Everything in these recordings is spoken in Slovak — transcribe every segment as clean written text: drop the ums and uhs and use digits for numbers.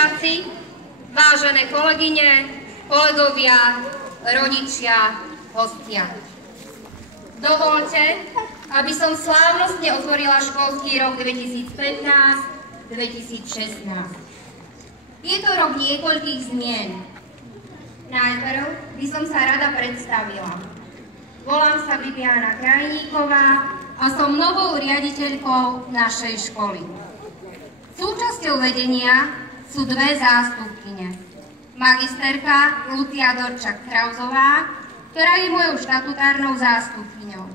žiaci, vážené kolegyne, kolegovia, rodičia, hostia. Dovoľte, aby som slávnostne otvorila školský rok 2015-2016. Je to rok niekoľkých zmien. Najprv by som sa rada predstavila. Volám sa Bibiana Krajníková a som novou riaditeľkou našej školy. Súčasťou vedenia sú dve zástupkyne. Magisterka Lucia Dorčak-Krauzová, ktorá je mojou štatutárnou zástupkyňou,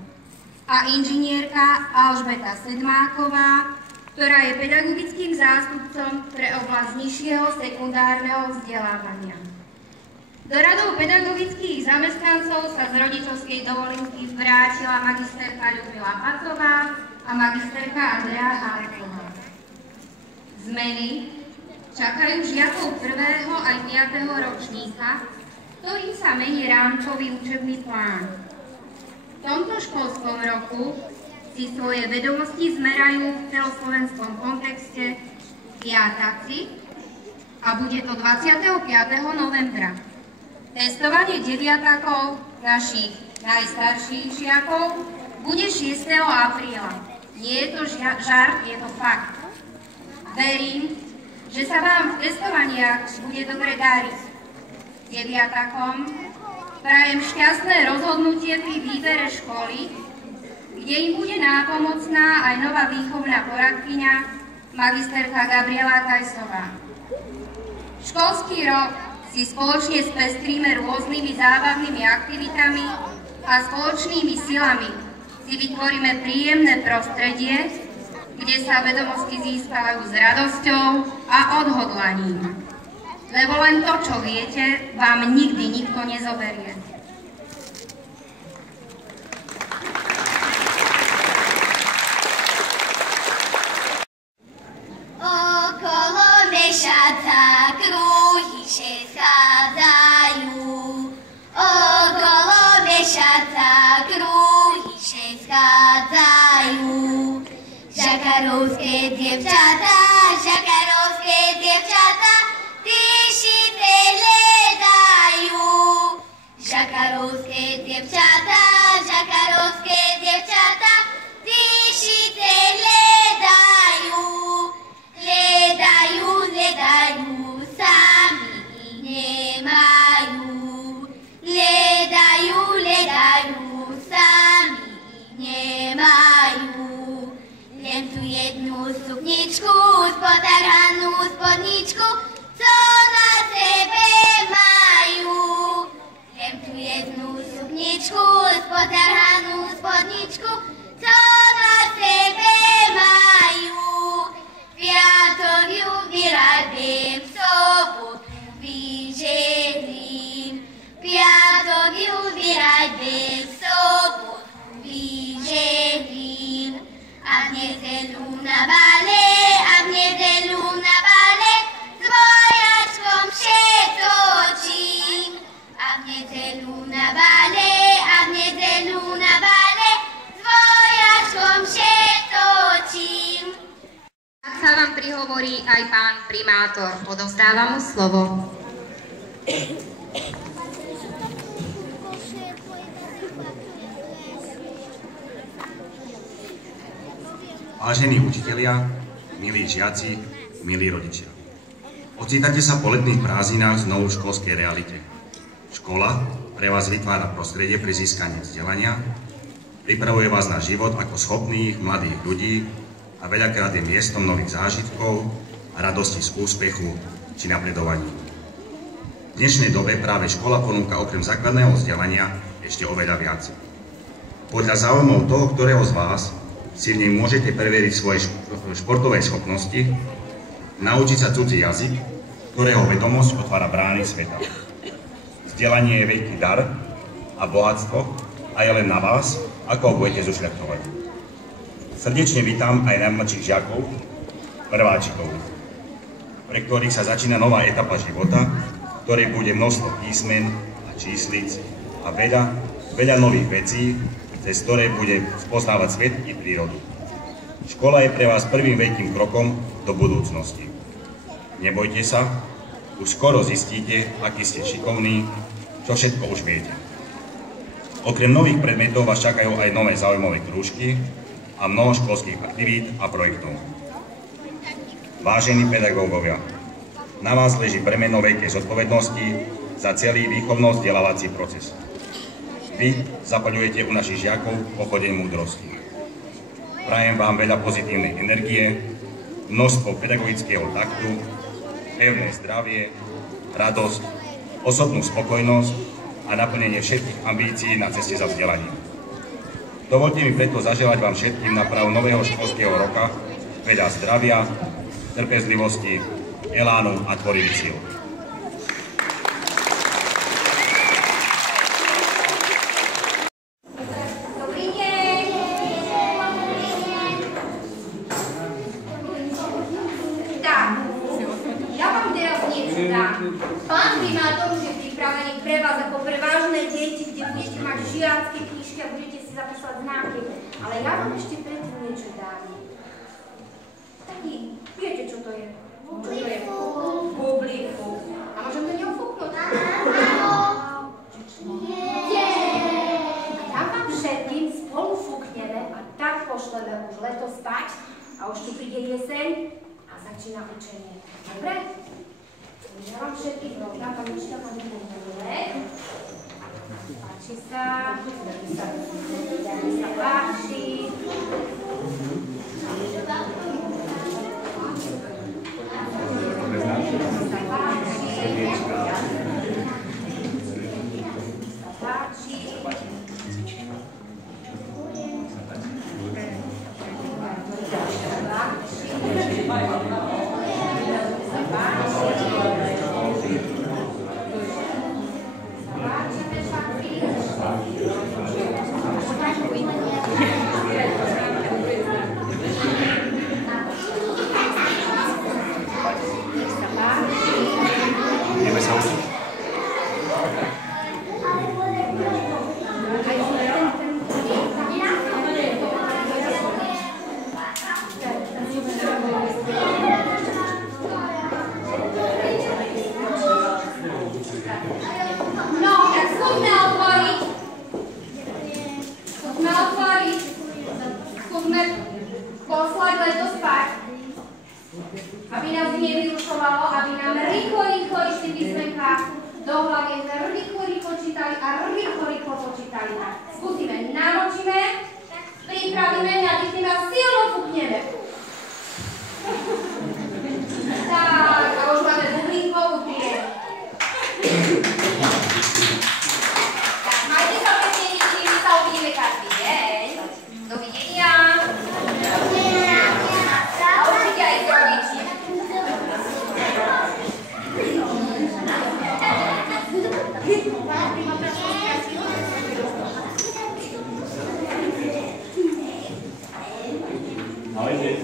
a inžinierka Alžbeta Sedmáková, ktorá je pedagogickým zástupcom pre oblasť nižšieho sekundárneho vzdelávania. Do radov pedagogických zamestnancov sa z rodičovskej dovolenky vrátila magisterka Ľudmila Pacová a magisterka Andrea Hárková. Zmeny čakajú žiakov 1. aj 5. ročníka, ktorým sa mení rámcový učebný plán. V tomto školskom roku si svoje vedomosti zmerajú v celoslovenskom kontexte piataci a bude to 25. novembra. Testovanie deviatakov, našich najstarších žiakov, bude 6. apríla. Nie je to žart, je to fakt. Verím, že sa vám v testovaniach bude dobre dariť. Deviatakom prajem šťastné rozhodnutie pri výbere školy, kde im bude nápomocná aj nová výchovná poradkyňa, magisterka Gabriela Tajsová. Školský rok si spoločne spestríme rôznymi zábavnými aktivitami a spoločnými silami si vytvoríme príjemné prostredie, kde sa vedomosti získajú s radosťou a odhodlaním. Lebo len to, čo viete, vám nikdy nikto nezoberie. Okolo mesiaca kruhy schádzajú. Okolo mesiaca kruhy schádzajú. Žakarovské dievčatá, tyšice hľadajú. Žakarovské dievčatá, tyšice hľadajú. Hľadajú, sami ich nemajú. Hľadajú, sami ich nemajú. Len tu jednu sukničku, potarhanú spodničku, co na sebe majú. Len tu jednu sukničku, potarhanú spodničku, co na sebe majú. Piatok ju vyradím, v sobotu vyžehlím. Piatok ju vyradím, v sobotu vyžehlím. A v nedeľu na bale, s vojačkom šetočím. A v nedeľu na bale, s vojačkom šetočím. Ak sa vám prihovorí aj pán primátor, odovzdávam mu slovo. Vážení učitelia, milí žiaci, milí rodičia. Ocítate sa po letných prázdninách znovu v školskej realite. Škola pre vás vytvára prostredie pri získaní vzdelania, pripravuje vás na život ako schopných mladých ľudí a veľakrát je miestom nových zážitkov a radosti z úspechu či napredovaní. V dnešnej dobe práve škola ponúka okrem základného vzdelania ešte oveľa viac. Podľa záujmov toho, ktorého z vás si v nej môžete preveriť svoje športové schopnosti, naučiť sa cudzí jazyk, ktorého vedomosť otvára brány sveta. Vzdelanie je veľký dar a bohatstvo a je len na vás, ako ho budete zušľachtovať. Srdečne vítam aj najmladších žiakov, prváčikov, pre ktorých sa začína nová etapa života, v ktorej bude množstvo písmen a číslic a veľa nových vecí, cez ktoré bude spoznávať svet i prírodu. Škola je pre vás prvým veľkým krokom do budúcnosti. Nebojte sa, už skoro zistíte, aký ste šikovní, čo všetko už viete. Okrem nových predmetov vás čakajú aj nové záujmové krúžky a mnoho školských aktivít a projektov. Vážení pedagógovia, na vás leží bremeno veľkej zodpovednosti za celý výchovno-vzdelávací proces. Vy zapaľujete u našich žiakov pochodeň múdrosti. Prajem vám veľa pozitívnej energie, množstvo pedagogického taktu, pevné zdravie, radosť, osobnú spokojnosť a naplnenie všetkých ambícií na ceste za vzdelaním. Dovoľte mi preto zaželať vám všetkým na prahu nového školského roka veľa zdravia, trpezlivosti, elánu a tvorivých síl. Dobrý deň! Tak, ja vám teraz niečo dám. Pán primátor už je pripravený pre vás ako pre vážne deti, kde budete mať žiacké knižky a budete si zapisovať známky. Ale ja vám ešte predtým niečo dám. Taký, viete čo to je? Bublíku. A môžem to neofúknuť? Áno. A tam vám všetkým spolu fúkneme a tak pošleme už leto spať a už tu príde jeseň a začína učenie. Dobre? Ja vám všetkým rovná, tam ešte mám bubulek. Páči sa. Páči. Aby nás nevyrušovalo, aby nám rýchlo išli písmenka do hlavy, rýchlo čítali a rýchlo počítali. Skúsime, namočíme, pripravíme, nadýchneme a silno fúkneme. Tak, a už máme bublínkovú priedu. Tak, majte sa pekne, deti, my sa uvidíme každý deň. Dovidenia. A určite aj s rodiči. Ahojte.